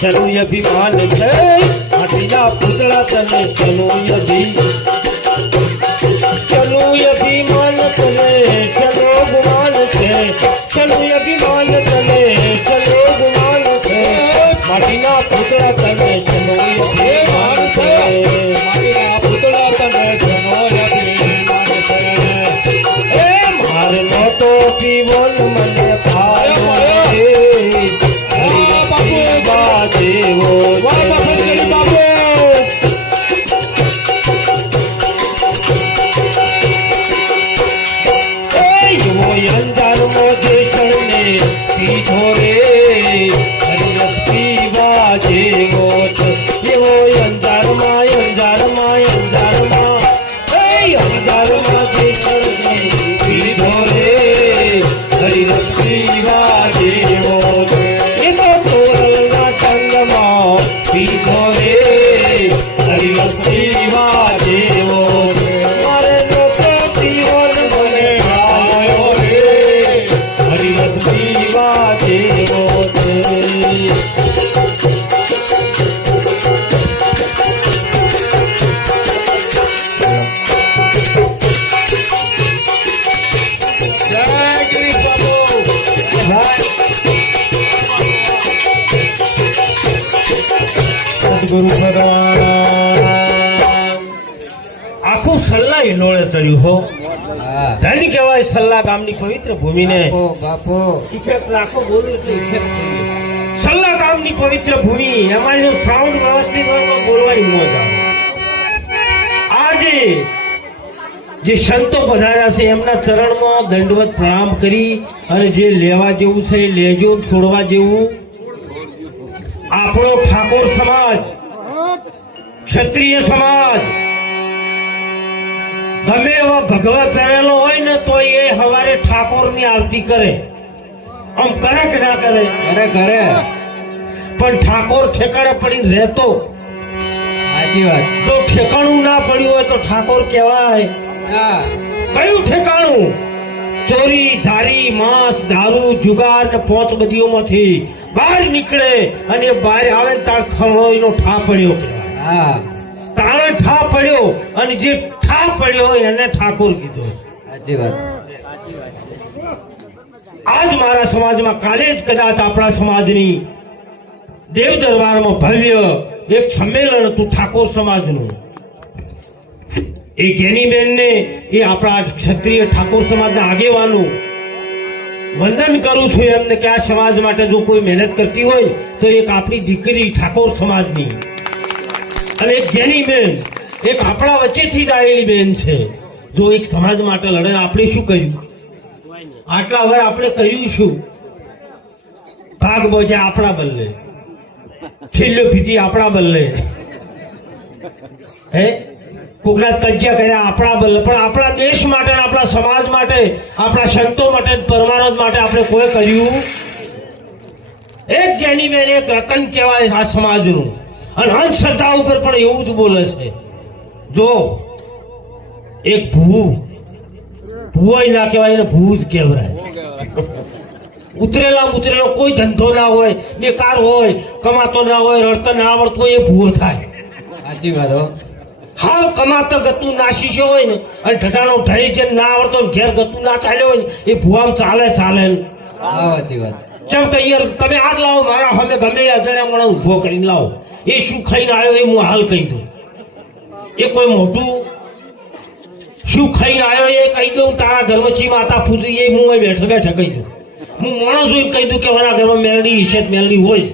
चलो अभिमान है हटिया पुतला तने चलो अभिमान तने चलो गुमान है चलो अभिमान तने चलो गुमान है हटिया पुतला तने चलो अभिमान है हटिया पुतला तने चलो अभिमान है ए मार પીવો ને મને ભાયો રે હરિરસ પીવા જેવો વાહ બાપુજી બાપુ અંજારનો જેસણને પીધો રે હરિરસ પીવા જેવો છે એવો અંજારમાં અંજારમાં અંજારમાં અંજારમાં જેસણને પીધો રે હરિરસ પીવા જેવો છે એ તો તોરલના સંગમાં પીધો રે હરિરસ પીવા જેવો છે મારે લોકો પીવો ને મને ભાયો રે હરિરસ પીવા જેવો છે જય ગિરીશ બાપુ સદગુરુ ભગવાન આખું સલ્લા હિલોળે ચડ્યું હો ધન કહેવાય સલ્લા ગામની પવિત્ર ભૂમિને બાપુ ઇફેક્ટ લાખો બોલું તો ઇફેક્ટ સલ્લા ગામની પવિત્ર ભૂમિ એમાં જો સાઉન્ડ વ્યવસ્થિત હોય તો બોલવાની મોજ આવે આજે જે સંતો પધાર્યા છે એમના ચરણમાં દંડવત પ્રણામ કરી અને જે લેવા જેવું છે એ લેજો છોડવા જેવું આપણો ઠાકોર સમાજ ક્ષત્રિય સમાજ ગમે એવો ભગવા પહેરેલો હોય ને તો એ હવારે ઠાકોરની આરતી કરે આમ કરે કે ના કરે અરે ઘરે પણ ઠાકોર ઠેકાણે પડી રહેતો સાચી વાત તો ઠેકાણું ના પડ્યું હોય તો ઠાકોર કહેવાય હા કયું ઠેકાણું ચોરી ધારી માંસ દારૂ જુગાર ને પોંચ બધીઓમાંથી બહાર નીકળે અને બહાર આવે ને તાર ખરડોઈનો ઠા પડ્યો કહેવાય હા તાણે ઠા પડ્યો અને જે ઠા પડ્યો એને ઠાકોર કીધો સાચી વાત આજ મારા સમાજમાં કાલે જ કદાચ આપણા સમાજની દેવ દરબારમાં ભવ્ય એક સંમેલન હતું ઠાકોર સમાજનું એ જ્ઞાનીબેનને એ આપણા ક્ષત્રિય ઠાકોર સમાજના આગેવાનું વંદન કરું છું એમને કે આ સમાજ માટે જો કોઈ મહેનત કરતી હોય તો એક આપણી દીકરી ઠાકોર સમાજની અને એક જ્ઞાનીબેન એક આપણા વચ્ચેથી જ આવેલી બેન છે જો એક સમાજ માટે લડે આપણે શું કર્યું આટલા વાર આપણે કહ્યું શું ભાગ બોજા આપણા બદલે છેલ્લો ફીતી આપણા બદલે હે કોકના કજ્જા કર્યા આપણા બદલે પણ આપણા દેશ માટે આપણા સમાજ માટે આપણા સંતો માટે પરમાનંદ માટે આપણે કોઈ કર્યું એક જેની બેન એક રતન કહેવાય આ સમાજનું અને અંધશ્રદ્ધા ઉપર પણ એવું જ બોલે છે જો એક ભૂવો ના કહેવાય એને ભૂ જ કહેવાય ઉતરેલો કોઈ ધંધો ના હોય બેકાર હોય કમાતો ના હોય રડતો ના આવડતો હોય એ ભૂવો થાય સાચી વાત હો હાવ કમાતો ગતું નાશીશો હોય ને અને ઢટાનો ઢળી જે ના આવડતો ઘેર ગતું ના ચાલ્યો હોય ને એ ભૂવામાં ચાલે હા સાચી વાત જેમ કે યાર તમે આગ લાવો મારા સામે ગમે અજાણ્યા મને ઊભો કરીને લાવો એ શું ખાઈને આવ્યો એ હું હાલ કહી દઉં એ કોઈ મોટું શું ખાઈને આવ્યો એ કહી દઉં તારા ઘરમાં ચી માતા પૂજી એ હું બેઠો બેઠા કહી દઉં હું માણસ જોઈને કહી દઉં કે મારા ઘરમાં મેલડી હશે મેલડી હોય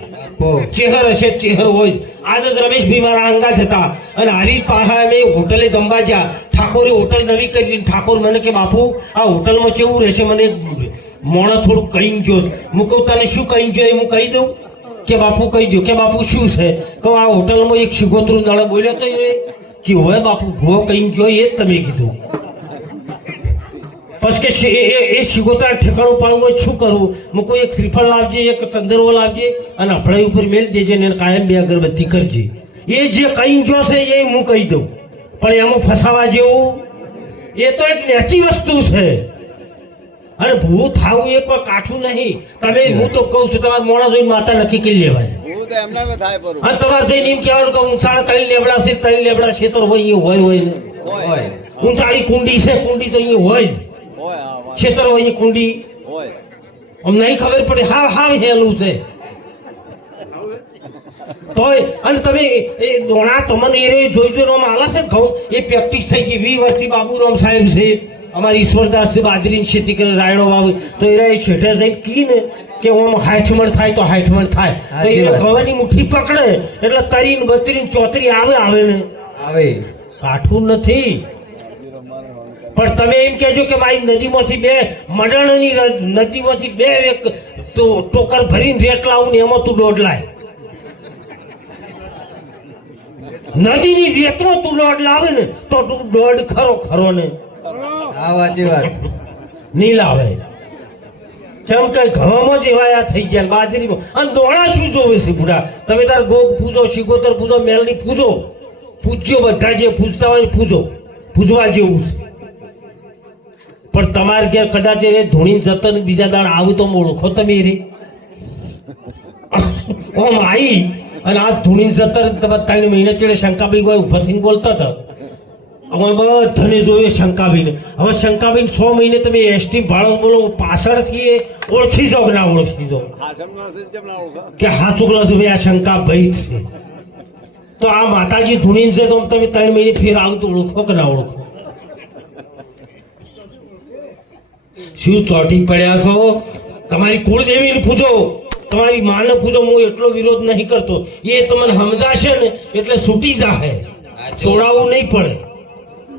ચેહર હશે ચેહર હોય આજે જ રમેશભાઈ મારા અંગાજ હતા અને હારી પાછા અમે હોટલે જમવા જ્યાં ઠાકોરે હોટલ નવી કરી ઠાકોર મને કે બાપુ આ હોટલમાં કેવું રહેશે મને મોણસ થોડુંક કહી ગયો હું કહું તને શું કહી ગયો એ હું કહી દઉં કે બાપુ કહી દઉં કે બાપુ શું છે કહું આ હોટલમાં એક શિગોતરું નળ બોલ્યો તો એ કે હોય બાપુ ભૂવો કહી ગયો એ જ તમે કીધું પછી કે એ શિગોતરા ઠેકાણું પાડવું હોય શું કરવું હું કોઈ એક શ્રીફળ લાવજે એક ચંદરવો લાવજે અને અફળાઈ ઉપર મેળ દેજે ને કાયમ બે અગરબત્તી કરજે એ જે કહી ગયો છે એ હું કહી દઉં પણ એમાં ફસાવા જેવું એ તો એક નેચી વસ્તુ છે અને ભૂ થાવું એ કોઈ કાઠું નહીં તમે હું તો કહું છું તમારે મોડા જોઈને માતા નક્કી કરી લેવાય અને તમારે જઈને એમ કહેવાનું કે ઊંચાણ કઈ લેબડા છે કઈ લેબડા છે તો હોય એ હોય ને ઊંચાળી કુંડી છે કુંડી તો અહીંયા હોય ખેતર હોય કુંડી આમ નહીં ખબર પડે હા હેલું છે તોય અને તમે એ દોણા તમને એ જોઈ આલા છે ઘઉં એ પ્રેક્ટિસ થઈ ગઈ 20 વર્ષથી બાબુરામ સાહેબ છે અમારી ઈશ્વરદાસ બાજરીની ખેતી કરે રાયડો વાવે તો એ શેઠે જઈને કી ને કે ઓમ 60 મણ થાય તો 60 મણ થાય તો એ ઘવાની મુઠ્ઠી પકડે એટલે 30 32 34 આવે ને આવે કાઠું નથી. પણ તમે એમ કહેજો કે મારી નદીમાંથી બે મડણની નદીમાંથી બે એક તો ટોકર ભરીને રેટ લાવું ને એમાં તું દોઢ લાય. નદીની રેતનો તું દોઢ લાવે ને તો તું દોઢ ખરો ને હા સાચી વાત નહીં લાવે. કેમ કે ઘઉંમાં જ એવા થઈ ગયા બાજરીમાં અને દોણા શું જોવે છે બુડા. તમે તાર ગોગ પૂજો શિગોતર પૂજો મેલડી પૂજો પૂજ્યો બધા જે પૂજતા હોય પૂજો પૂજવા જેવું છે. પણ તમારે ઘેર કદાચ એ ધૂણી જતન બીજા દાડ આવું તો ઓળખો તમે રે ઓમ આવી અને આ ધૂણી જતર તમે 3 મહિના ચડે શંકાભાઈ કોઈ ઉભા થઈને બોલતા હતા. અમે બધાને જોઈએ શંકાભાઈને. હવે શંકાભાઈ 6 મહિને તમે એસટી ભાડો બોલો પાછળથી એ ઓળખી જાઓ ના ઓળખી જાઓ કે હા ચૂકલો છે ભાઈ આ શંકાભાઈ જ છે. તો આ માતાજી ધૂણી છે તો તમે 3 મહિને ફેર આવું તો ઓળખો કે ના ઓળખો? શું ચોટી પડ્યા છો? તમારી કુળદેવીને પૂજો તમારી માને પૂજો. હું એટલો વિરોધ નહીં કરતો. એ તમને સમજાશે ને એટલે છૂટી જાહે છોડાવવું નહીં પડે.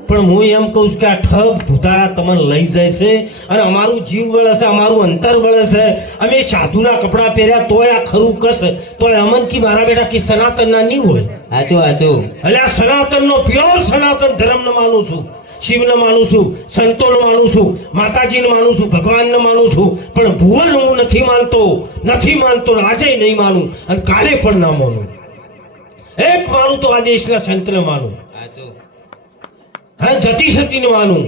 પણ હું એમ કહું છું કે આ ઠગ ધુતારા તમને લઈ જાય છે અને અમારું જીવ બળે છે અમારું અંતર બળે છે. અમે સાધુના કપડાં પહેર્યા તોય આ ખરું કશે તોય અમન કી મારા બેટા કે સનાતનના નહીં હોય. સાચું સાચું એટલે આ સનાતનનો પ્યોર સનાતન ધર્મને માનું છું. શિવને માનું છું, સંતોને માનું છું, માતાજીને માનું છું, ભગવાનને માનું છું. પણ ભુવન હું નથી માનતો આજે નહીં માનું અને કાલે પણ ના માનું. એક માનું તો આ દેશના સંતને માનું, સાચું હા જતી સતીને માનું,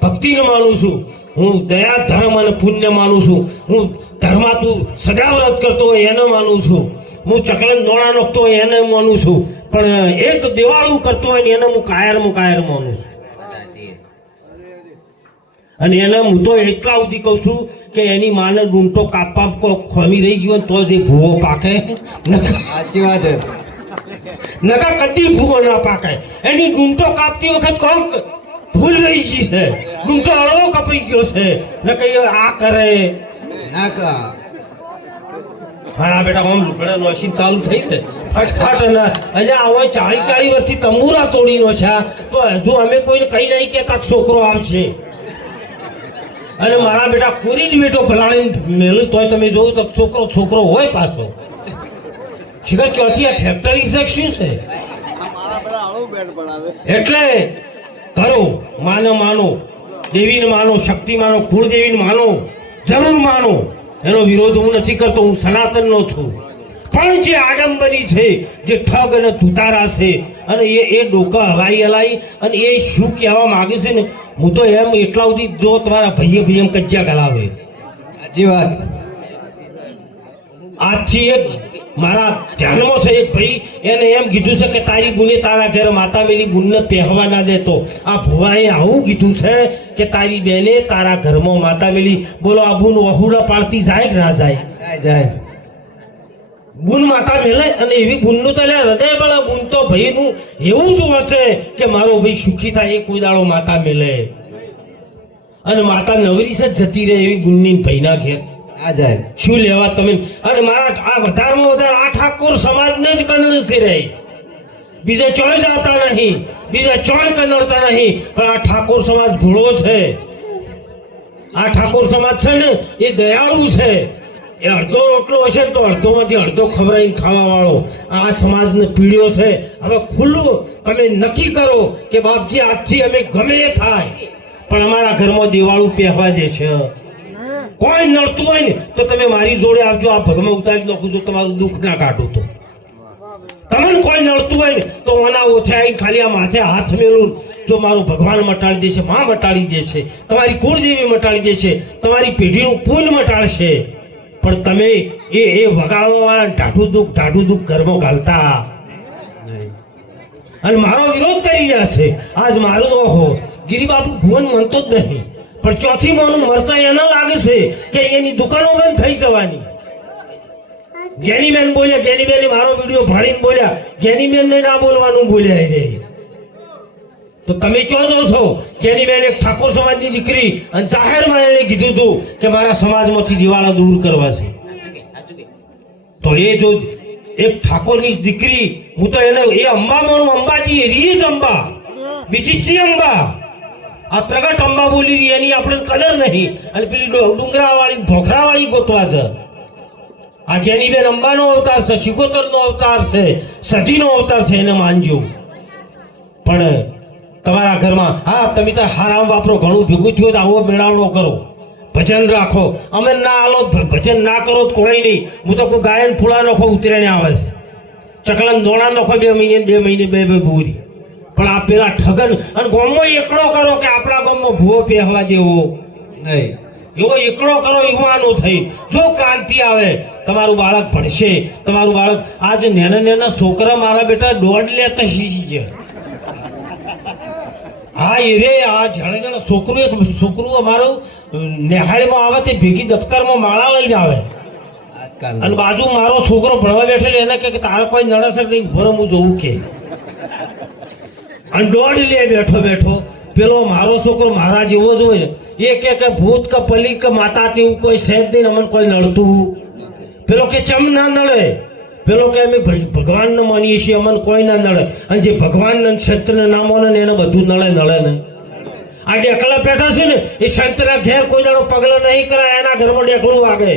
ભક્તિને માનું છું. હું દયા ધર્મ અને પુણ્ય માનું છું. હું ધર્માતું સદાવ્રત કરતો હોય એને માનું છું. હું ચકલન દોણા નાખતો હોય એને માનું છું. પણ એક દેવાળું કરતો હોય ને એને હું કાયર માનું છું. અને એને હું તો એટલા સુધી કહું છું કે એની માને ડૂંટો કાપવા ખોમી રહી ગયો તો જ એ ભૂવો પાકે. સાચી વાત નકા કદી ભૂવો ના પાકે. એની ડૂંટો કાપતી વખત કોક ભૂલ રહી ગઈ છે, ડૂંટો હળવો કપાઈ ગયો છે ને કઈ આ કરે ના કા મારા બેટા આમ લુગડા નોશી ચાલુ થઈ છે ફટફટ. અને અહીંયા હવે 40 વર્ષથી તંબુરા તોડીનો છે તો હજુ અમે કોઈને કઈ નહીં કે છોકરો આવશે. અને મારા બેટા કોરી બેટો ભલાણી મેલું તોય તમે જોયું તો છોકરો હોય પાછો. શિખર ચોથી આ ફેક્ટરી છે શું છે? એટલે કરો માનો દેવીને માનો, શક્તિ માનો, કુળદેવીને માનો, જરૂર માનો. એનો વિરોધ હું નથી કરતો, હું સનાતનનો છું. પણ જે આડંબરી છે, જે ઠગ અને ધુતારા છે અને એ ડોકા હલાઈ અને એ શું કહેવા માંગે છે ને હું તો એમ એટલા સુધી જો તમારા ભાઈએ એમ કજ્જા ગલાવે. સાચી વાત આજથી એક મારા ધ્યાનમાં છે એક ભાઈ એને એમ કીધું છે કે તારી બુને તારા ઘરે માતા મેલી બુનને પહેવા ના દેતો. આ ભુવાએ આવું કીધું છે કે તારી બેને તારા ઘરમાં માતા મેલી. બોલો આ બુન વહુડા પાડતી જાય કે ના જાય? જાય બુન માતા મેલે અને એવી બુનનું તો હૃદય બળે. બુન તો ભાઈનું એવું જ વર્તે કે મારો ભાઈ સુખી થાય. એ કોઈ દાડો માતા મેલે અને માતા નવરી છે જતી રહે એવી બુનની ભાઈના ઘેર આ જાય શું લેવા તમે? અને મારા આ વધારમાં વધારે આ ઠાકોર સમાજને જ કનડતી રહે, બીજે ચોય જતા નહીં, બીજે ચોય કનડતા નહીં. પણ આ ઠાકોર સમાજ ભૂળો છે. આ ઠાકોર સમાજ છે ને એ દયાળુ છે. એ અડધો રોટલો હશે તો અડધોમાંથી અડધો ખવડાવીને ખાવા વાળો આ સમાજને પીડ્યો છે. હવે ખુલ્લું તમે નક્કી કરો કે બાપજી આજથી અમે ગમે એ થાય પણ અમારા ઘરમાં દિવાળું પહેવા દે છે. કોઈ નડતું હોય ને તો તમે મારી જોડે આવજો, આ ભગમાં ઉતારી નાખું તો તમારું દુઃખ ના કાઢું. તો તમને કોઈ નડતું હોય ને તો ઓના ઓછે આવીને ખાલી આ માથે હાથ મેલું જો મારું ભગવાન મટાડી દેશે, માં મટાડી દેશે, તમારી કુળદેવી મટાડી દેશે, તમારી પેઢીનું પુણ્ય મટાડશે. પણ તમે એ વગાડવા ઢાઢું દુઃખ ઘરમાં ઘાલતા અને મારો વિરોધ કરી રહ્યા છે. આજ મારું તો ઓહો ગિરિબાપુ ભુવન માનતો જ નહીં. પણ ચોથી માનું મરતા એને લાગે છે કે એની દુકાનો બંધ થઈ જવાની. જ્ઞાનીબેન બોલ્યા, જ્ઞાનીબેન મારો વિડીયો ભાડીને બોલ્યા, જ્ઞાનીબેન ને ના બોલવાનું બોલ્યા. તો તમે ક્યાં જો છો કે એની બેન એક ઠાકોર સમાજની દીકરી અને જાહેરમાં એને કીધું હતું કે મારા સમાજમાંથી દિવાળા દૂર કરવા છે. તો એ જો એક ઠાકોરની દીકરી, હું તો એને એ અંબા માનું, અંબાજી રીજ અંબા, બીજી ચી અંબા, આ પ્રગટ અંબા બોલી રહી એની આપણે કદર નહીં, અને પેલી ડુંગરા વાળી ભોખરા વાળી ગોતવા છે. આ જેની બેન અંબાનો અવતાર છે, શિકોતરનો અવતાર છે, સતીનો અવતાર છે, એને માનજો. પણ તમારા ઘરમાં હા તમે તો હારામ વાપરો, ઘણું ભેગું થયું તો આવો મેળાવડો કરો, ભજન રાખો. અમે ના હાલો ભજન ના કરો તો કોઈ નહીં. હું તો કોઈ ગાયન ફૂલા નખો ઉતરીને આવે છે, ચકલન દોણા નખો 2 મહિને 2 મહિને 2 ભૂરી. પણ આ પેલા ઠગન અને ગામમાં એકડો કરો કે આપણા ગામમાં ભૂવો પહેવા જેવો નહીં. એવો એકડો કરો યુવાનો થઈ. જો ક્રાંતિ આવે તમારું બાળક ભણશે, તમારું બાળક આજે નાના છોકરા મારા બેટા 1.5 લેતા શીખી છે. હા એ રે આ જાણે છોકરું, એક છોકરું અમારું નેહાળીમાં આવે તે ભેગી દફતરમાં માળા લઈને આવે, અને બાજુ મારો છોકરો ભણવા બેઠેલો એને કે તારે કોઈ નડે નહીં, ભરો હું જોઉં કે. અને 1.5 લે બેઠો બેઠો પેલો મારો છોકરો મારા જેવો જ હોય. એ કે ભૂત કે પલી કે માતા તેવું કોઈ છે જ નહીં, અમને કોઈ નડતું. પેલો કે ચમ ના નડે, પેલો કે અમે ભગવાનને માનીએ છીએ, અમને કોઈ ના નડે. અને જે ભગવાન સંતને ના માને ને એને બધું નડે ને. આ ડેકલા બેઠા છે ને એ સંતના ઘેર કોઈ દાડો પગલો નહીં કરાય, એના ઘરમાં ડેકલું વાગે.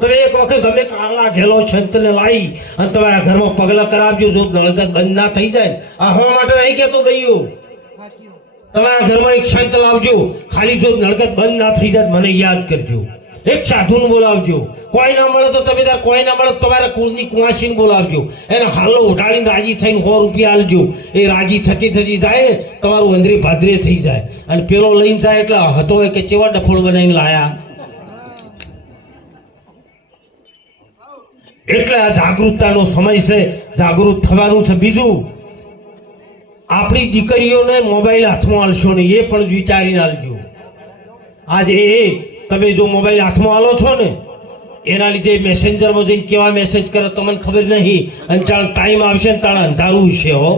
તમે એક વખત ગમે કાળા ઘેલો સંતને લાવી અને તમારા ઘરમાં પગલા કરાવજો, જો નળગત બંધ ના થઈ જાય. આ હવા માટે નહીં કહેતો દઈયો, તમારા ઘરમાં એક સંત લાવજો, ખાલી જો નળગત બંધ ના થઈ જાય મને યાદ કરજો. એક સાધુને બોલાવજો, કોઈ ના મળે તો તમે તાર કોઈ ના મળે તમારા કુળની કુંવાસીને બોલાવજો, એને હાલો ઉઠાડીને રાજી થઈને 100 રૂપિયા આલજો. એ રાજી થતી જાય ને તમારું અંદરી ભાદરે થઈ જાય. અને પેલો લઈને જાય એટલે હતો કે કેવા ડફોળ બનાવીને લાયા. એટલે આ જાગૃતતાનો સમય છે, જાગૃત થવાનું છે. બીજું, આપણી દીકરીઓને મોબાઈલ હાથમાં આલશો નહીં, એ પણ વિચારીને આલજો. આજે તમે જો મોબાઈલ હાથમાં આલો છો ને એના લીધે મેસેન્જરમાં જઈને કેવા મેસેજ કરે તમને ખબર નહીં, અને ચાલ ટાઈમ આવશે ને તાળ અંધારું છે હો,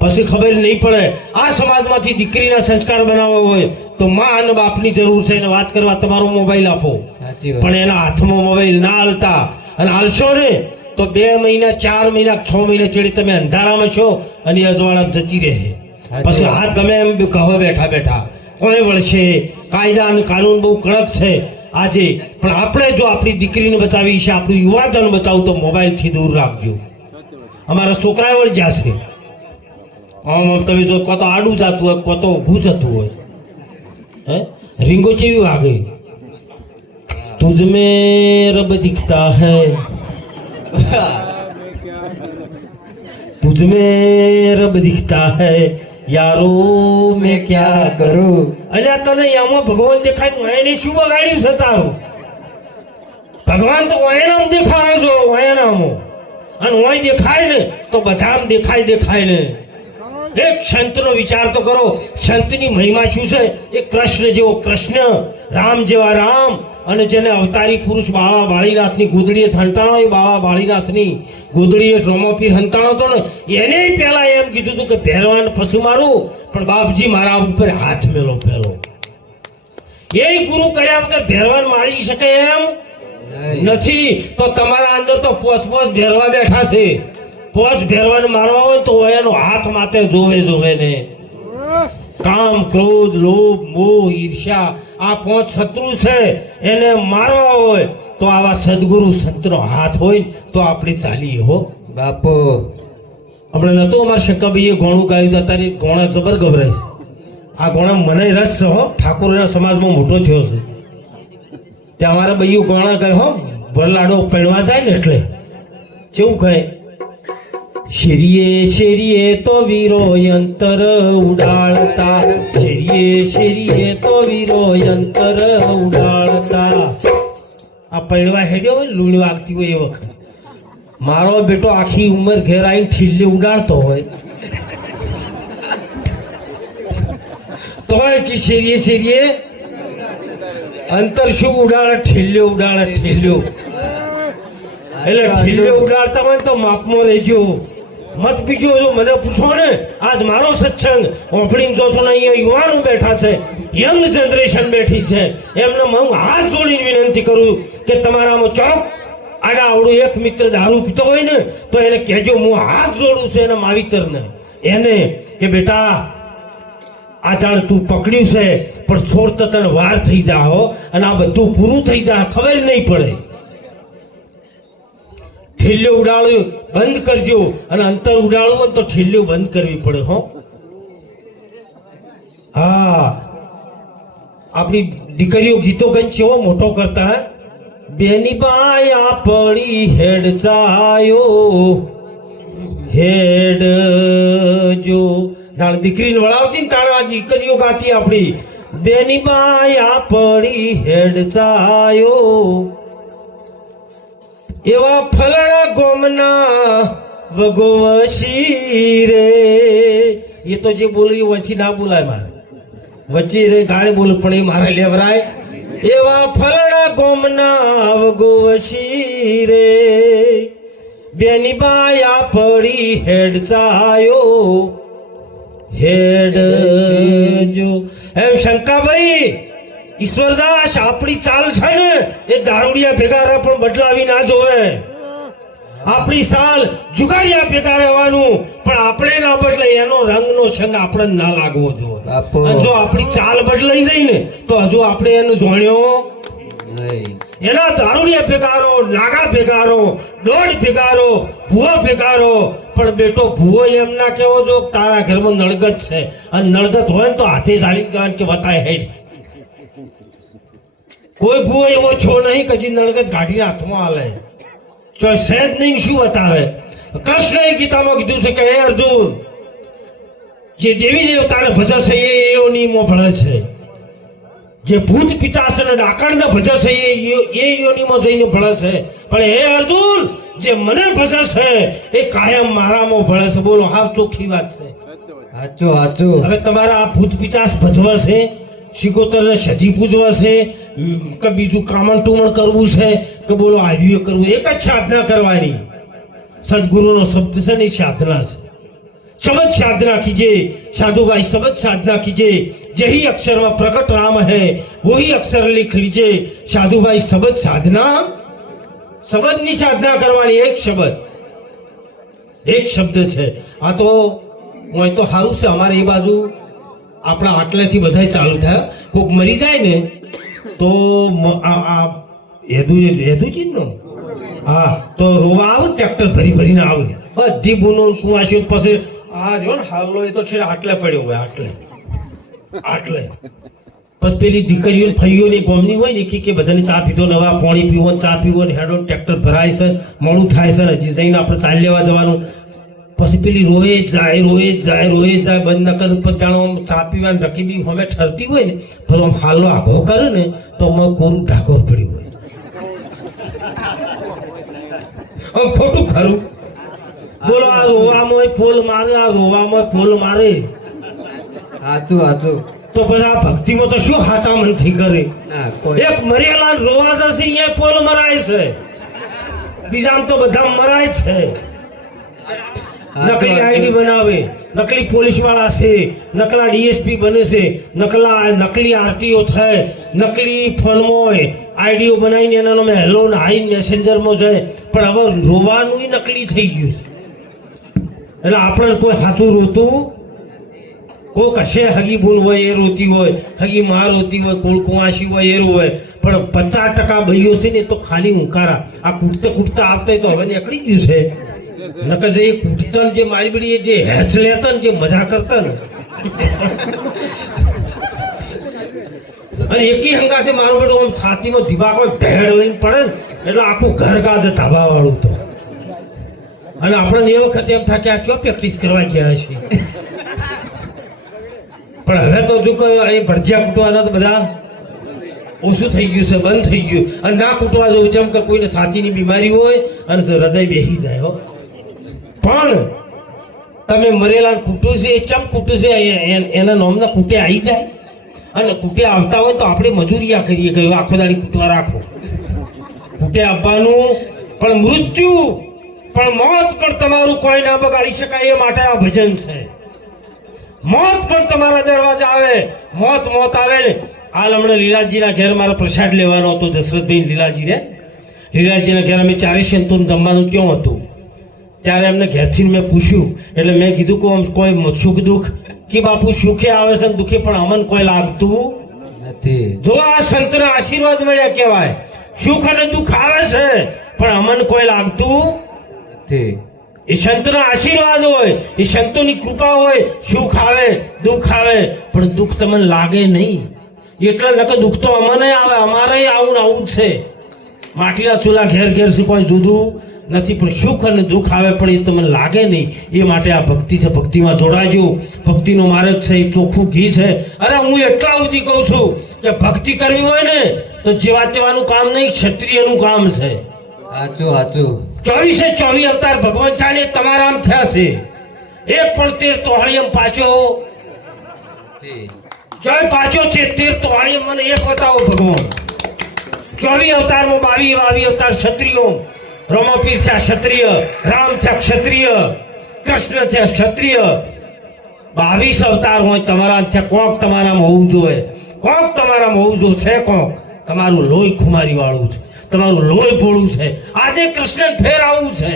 પછી ખબર નહીં પડે. આ સમાજમાંથી દીકરીના સંસ્કાર બનાવવા હોય તો મા અને બાપની જરૂર છે, એને વાત કરવા તમારો મોબાઈલ આપો. પણ એના હાથમાં મોબાઈલ ના આલતા, અને આલશો ને તો 2 મહિના 4 મહિના 6 મહિના ચડી તમે અંધારામાં છો અને અજવાળા જતી રહે. પછી હાથ ગમે એમ કહો બેઠા બેઠા કોઈ વળશે. કાયદા અને કાનૂન બહુ કડક છે આજે, પણ આપણે જો આપણી દીકરીને બચાવી છે, આપણું યુવાધન બચાવવું તો મોબાઈલથી દૂર રાખજો. અમારા છોકરા વળી જશે, આમ તમે જો કોતો આડું જતું હોય, કોતો ઊભું જતું હોય, હે રીંગો ચેવી વાગે. तुझ में रब दिखता है, तुझ में रब दिखता है, यारो मैं क्या करूं. અલ્યા તને આમાં ભગવાન દેખાય ને એને શું બગાડ્યું છે તારું? ભગવાન તો એનામ દેખાય છો, એનામો, અને ઓય દેખાય ને તો બધામ દેખાય ને. એક સંતનો વિચાર તો કરો, સંતની મહિમા શું છે? એ કૃષ્ણ જેવો કૃષ્ણ, રામ જેવા રામ, અને જેને અવતારી પુરુષ બાવા બાળીનાથની ગોદડીએ હંતાણો, એ બાવા બાળીનાથની ગોદડીએ રોમોપીર હંતાણો હતો ને એને પહેલા એમ કીધું હતું કે પહેરવાન પશુ મારું, પણ બાપજી મારા ઉપર હાથ મેલો પહેલો. એ ગુરુ કર્યા વગર ભેરવાન મારી શકે એમ નથી. તો તમારા અંદર તો પોચ ભેરવા બેઠા છે. પોચ ભેરવાને મારવા હોય તો એનો હાથ માથે જોવે ને. કામ, ક્રોધ, લોભ, મોહ, ઈર્ષ્યા, આ 5 શત્રુ છે, એને મારવા હોય તો આવા સદગુરુ સંતનો હાથ હોય તો આપણે ચાલીએ હો બાપો. આપણે નતું અમારા શંકરભાઈએ ઘોણું ગાયું, અત્યારે ઘોણા જબર ગભરાય છે. આ ઘોણા મને રસ છે હો, ઠાકોરના સમાજમાં મોટો થયો છે. ત્યાં અમારા ભાઈઓ ઘોણા કહે હો, ભરલાડો પહેરવા જાય ને એટલે કેવું કહે, શેરીએ તો વીરો યંતર ઉડાડતા, શેરીએ તો વીરો યંતર ઉડાડતા. આ પડવા હેડ્યો હોય લૂણ વાગતી હોય એ વખત મારો બેટો આખી ઉંમર ઘેર આવીને ઠીલ્લે ઉડાડતો હોય તો કે શેરીએ અંતર શું ઉડાડે, ઠીલ્યો. એટલે ઠીલ્યો ઉડાડતા હોય તો માપમાં રહેજો. મત બીજો જો મને પૂછો ને, આજ મારો સત્સંગ ઓફરિંગ જોશો ને અહીંયા યુવાનો બેઠા છે, યંગ જનરેશન બેઠી છે, એમને હું હાથ જોડીને વિનંતી કરું કે તમારામાં ચોક આડા આવડું એક મિત્ર દારૂ પીતો હોય ને તો એને કહેજો હું હાથ જોડું છું એના માવિતરને, એને કે બેટા આ જાણ તું પકડ્યું છે પણ છોડ તો તને વાર થઈ જા હો, અને આ બધું પૂરું થઈ જા ખબર નહીં પડે. ઠેલ્યો ઉડાડ્યો બંધ કરજો, અને અંતર ઉડાડવું હોય તો ઠેલ્યો બંધ કરવી પડે હો. હા, આપણી દીકરીઓ ગીતો કઈ કેવો મોટો કરતા હે, બેની બાયા પડી હેડ ચાયો હેડ જો, જાણ દીકરીને વળાવતી ને તાણે આ દીકરીઓ ગાતી આપણી, બેની બાયા પડી હેડ ચાયો એવા ફલણા ગોમના વગોવશી રે. એ તો જે બોલ્યું વચ્ચે ના બોલાય, મારે વચ્ચે રે ગાળે બોલું પણ એ મારે લેવરાય. એવા ફલણા ગોમના વગોવશી રે, બેની બાયા પડી હેડ ચાયો હેડ જો. એમ શંકાભાઈ ઈશ્વરદાસ આપણી ચાલ છે ને એ દારૂડિયા ભેગા પણ બદલાવી ના જોવે. આપણી ચાલ જુગારિયા ભેગા રહેવાનું, પણ આપણે ના બદલે એનો રંગનો છંગ આપણે ના લાગવો જોઈએ. અને જો આપણી ચાલ બદલાઈ જાય ને તો હજુ આપણે એનું જોણ્યો એના દારૂડિયા ભેગારો, નાગા ભેગારો, દોઢ ભેગારો, ભૂવો ભેગારો. પણ બેટો ભૂવો એમ ના કેવો જો તારા ઘરમાં નળગત છે, અને નળગત હોય ને તો હાથે ચાલી કહેવાય કે બતાય હેડ. કોઈ ભૂવો એવો છો નહીં કે હજી નળગત ગાડીને હાથમાં હાલે, તો સહેજ નહીં શું બતાવે. કૃષ્ણએ ગીતામાં કીધું છે કે હે અર્જુન, જે દેવી દેવતાને ભજશે એ યોનીમાં ભળે છે, જે ભૂત પિતાશ અને ડાકણને ભજશે એ યોનીમાં જઈને ભળે છે, પણ હે અર્જુન જે મને ભજશે એ કાયમ મારામાં ભળે છે. બોલો, હાવ ચોખ્ખી વાત છે. સાચું સાચું. હવે તમારા આ ભૂત પિતાશ ભજવા છે, શિકોતરને સધી પૂજવા છે, કે બીજું કામણ ટુમણ કરવું છે, કે બોલો આર્યું કરવું, એક જ સાધના કરવાની. સદગુરુનો શબ્દ છે ને એ સાધના છે. शब्द साधना कीजिए साधु भाई, शब्द साधना कीजिए. यही अक्षर में प्रकट राम है वही अक्षर लिख लीजिए साधु भाई. शब्द साधना, शब्द ની સાધના કરવાની. એક શબ્દ છે. આ તો હું તો સારું છે અમારે એ બાજુ આપણા આટલેથી બધા ચાલુ થાય. કોઈક મરી જાય ને તો હેદુજી નો હા તો રોવા આવે ને, ટ્રેક્ટર ભરી ભરીને આવે બધી ગુનો કુવાસી. પછી આ જો ને હાલો એ તો છે આટલે પડ્યો હોય, આટલે પછી પેલી દીકરીઓ ફઈઓની ગોમની હોય ને કે બધાને ચા પીધો, નવા પાણી પીવો, ચા પીવો ને હેડો ટ્રેક્ટર ભરાય છે, મોડું થાય છે, હજી જઈને આપણે ચાલી લેવા જવાનું. પછી પેલી રોએ જ જાય બંધ ન કરે. પછી જાણો ચા પીવાની રકીબી અમે ઠરતી હોય ને પછી આમ હાલો આઘો કરે ને તો અમે કોરું ઢાંકો પડ્યું હોય. ખોટું ખરું બોલો. આ રોવામાં ફૂલ મારે, આ રોવામાં ફૂલ મારે. સાચું સાચું. તો પછી આ ભક્તિમાં તો શું હાચા મનથી કરે. એક મરેલા રોવા જશે એ પોલ મરાય છે, બીજામાં તો બધા મરાય છે. નકલી આઈડી બનાવે, નકલી પોલીસ વાળા છે, નકલા ડીએસપી બને છે, નકલી આરટીઓ થાય, નકલી ફોનમાં આઈડીઓ બનાવીને એના નામે હેલો ને હાઈ મેસેન્જરમાં જાય. પણ હવે રોવાનું નકલી થઈ ગયું છે. એટલે આપણે કોઈ સાચું રોતું કોઈ કશે હગી બૂન હોય એ રોતી હોય, હગી માં રોતી હોય, કોળ કુવાસી હોય એ રોવે. પણ 50% ભાઈઓ છે ને તો ખાલી હુંકારા. આ કૂટતા આવતા તો હવે નીકળી ગયું છે. નકર જે કૂટતા જે મારી બડી જે હેચ લેતા ને જે મજા કરતા ને અને એકી હંગાથી મારું બેટું આમ છાતીમાં ધીબાકો ઢેડ લઈને પડે ને એટલે આખું ઘર ગાજ ધાબા વાળું તો. અને આપણે એ વખતે એમ થાય કે આ ક્યાં પ્રેક્ટિસ કરવા ગયા છે. પણ હવે તો જો એ ભરજિયા કૂટવાના તો બધા ઓછું થઈ ગયું છે, બંધ થઈ ગયું. અને ના કૂટવા જવું જેમ કે કોઈને છાતીની બીમારી હોય અને હૃદય બેસી જાય હો. પણ તમે મરેલા કૂટું છે એ ચમ કૂટું છે એના નામના કૂટે આવી જાય. અને કૂટે આવતા હોય તો આપણે મજૂરિયા કરીએ કે આખો દાડી કૂટવા રાખો. કૂટે આવવાનું પણ મૃત્યુ પણ મોત પણ તમારું કોઈ ના બગાડી શકાય એ માટે આ ભજન છે. મોત પણ તમારા દરવાજે આવે, મોત આવે ને. હાલ હમણાં લીલાજીના ઘેર મારો પ્રસાદ લેવાનો હતો, દશરથભાઈ લીલાજીના ઘેર અમે ચારે સંતોનું જમવાનું ક્યાં હતું, ત્યારે એમને ઘેરથી મેં પૂછ્યું, એટલે મેં કીધું કે આમ કોઈ સુખ દુઃખ કે બાપુ સુખે આવે છે દુઃખે પણ અમન કોઈ લાગતું નથી. જો આ સંતના આશીર્વાદ મળ્યા કહેવાય. સુખ અને દુઃખ આવે છે પણ અમન કોઈ લાગતું નથી. એ સંતના આશીર્વાદ હોય, એ સંતોની કૃપા હોય. સુખ આવે દુઃખ આવે પણ દુઃખ તમને લાગે નહીં. એટલે નકર દુઃખ તો અમને આવે, અમારે આવું ને આવું જ છે. માટીના ચૂલા ઘેર ઘેર છે, કોઈ જુદું નથી. પણ સુખ અને દુઃખ આવે પણ એ તમને લાગે નહીં. એ માટે આ ભક્તિ છે, ભક્તિમાં જોડાજો. ભક્તિનો માર્ગ છે, એ ચોખ્ખું ઘી છે. અરે હું એટલા સુધી કહું છું કે ભક્તિ કરવી હોય ને તો જેવા તેવાનું કામ નહીં, ક્ષત્રિયનું કામ છે. સાચું. 24 અવતાર ભગવાન ચાલે તમારા આમ થયા છે. એક પણ તેર તોહાળીએમ પાછો જય પાછો છે. તેર તોહાળીએમ મને એક બતાવો ભગવાન. 24 અવતારમાં 22 અવતાર ક્ષત્રિયો. રોમાપીર થયા ક્ષત્રિય, રામ થયા ક્ષત્રિય, કૃષ્ણ થયા ક્ષત્રિય. 22 અવતાર હોય તમારા થયા. કોક તમારામાં હોવું જોઈએ, કોક તમારામાં હોવું જોઈએ. છે કોક તમારું લોહી ખુમારી વાળું છે, તમારું લોહી પોળું છે. આજે કૃષ્ણ ફેર આવવું છે,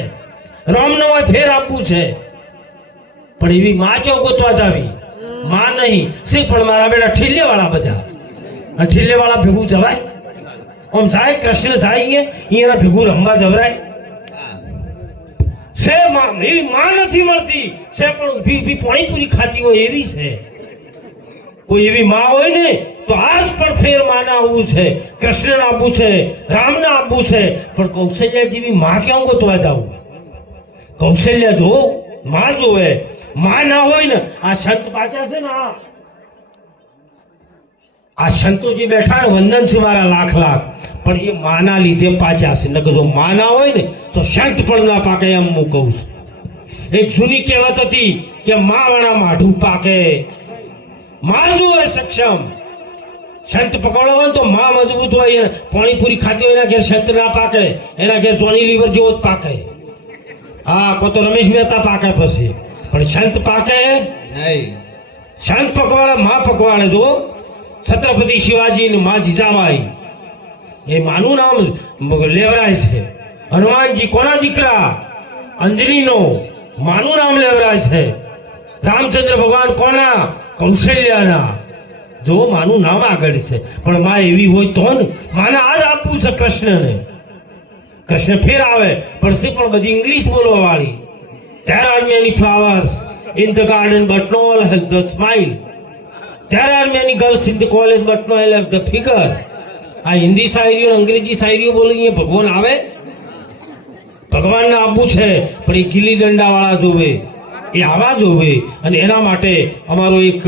રામનો હોય ફેર આપવું છે. પણ એવી માં ચો ગોતવા જાવી, માં નહીં સી. પણ મારા બેટા ઠીલે વાળા બધા, ઠીલે વાળા ભેગું જવાય? આમ જાય કૃષ્ણ જાય અહીંયા ભેગું રમવા જવરાય છે? એવી માં નથી મળતી છે, પણ ઊભી પાણીપુરી ખાતી હોય એવી છે. કોઈ એવી માં હોય ને તો આજ પણ ફેર માને આવવું છે, કૃષ્ણને આપવું છે, રામને આપવું છે. પણ કૌશલ્યા જેવી માં ક્યાં ગોતવા જવું? કૌશલ્યા જો માં જોવે, માં ના હોય ને. આ સંત પાછા છે ને, આ સંતો જે બેઠા ને વંદન છે મારા લાખ પણ એ માના લીધે પાછા છે. નકર જો માં ના હોય ને તો સંત પણ ના પાકે. એમ હું કહું છું. એક જૂની કહેવત હતી કે માં વાળા માઢું પાકે. માં જો હોય સક્ષમ, સંત પકડો હોય તો માં મજબૂત હોય. પાણીપુરી ખાતી હોય એના ઘેર સંત ના પાકે, એના ઘેર જોની લીવર જેવો જ પાકે. હા, કો તો રમેશ મહેતા પાકે પછી, પણ સંત પાકે નહીં. સંત પકવાડે, માં પકવાડે. જો છત્રપતિ શિવાજી ને માં જીજાબાઈ, એ માનું નામ લેવરાય છે. હનુમાનજી કોના દીકરા? અંજલીનો. માનું નામ લેવરાય છે. રામચંદ્ર ભગવાન કોના? કૌશલ્યાના. જો માનું નામ આગળ છે. પણ માં એવી હોય તો ને, માને આજ આપવું છે કૃષ્ણને. કૃષ્ણ ફેર આવે પણ છે પણ બધી ઇંગ્લિશ બોલવા વાળી. There are many flowers in the garden but no one has the smile. There are many girls in the college but no one has the figure. આ હિન્દી શાયરીઓ, અંગ્રેજી શાયરીઓ બોલી ભગવાન આવે? ભગવાનને આપવું છે પણ એ ગીલી દંડા વાળા જોવે, એ આવા જોવે. અને એના માટે અમારો એક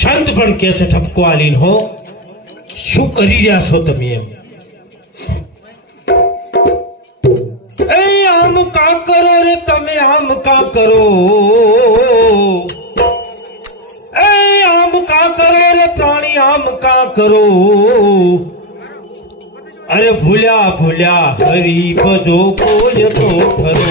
સંત પણ કહે છે ઠપકો આલીન, હો શું કરી રહ્યા છો તમે? એમ આમ કા કરો રે તમે, આમ કા કરો. આમ કા કરો રે પ્રાણી, આમ કા કરો. અરે ભૂલ્યા હરી ભજો કોઈ તો ખરો.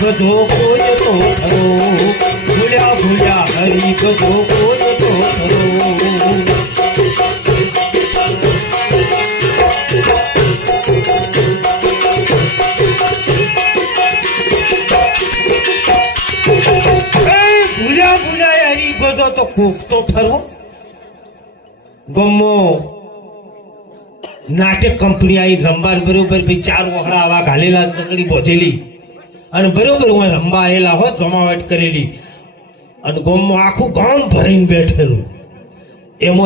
ભજો કોઈ તો ખરો. ભૂલ્યા હરી ભજો કોઈ તો ખરો. ભૂલ્યા હરી ભજો તો કોક તો ખરો. ગમો નાટક કંપની આવી રમવા બરોબર ભાઈ 4 વખડા આવા ઘાલેલા, ચકડી બોધેલી અને બરોબર હું રમવા આવેલા હોત, જમાવટ કરેલી. અને ગામમાં આખું ગામ ભરીને બેઠેલું. એમાં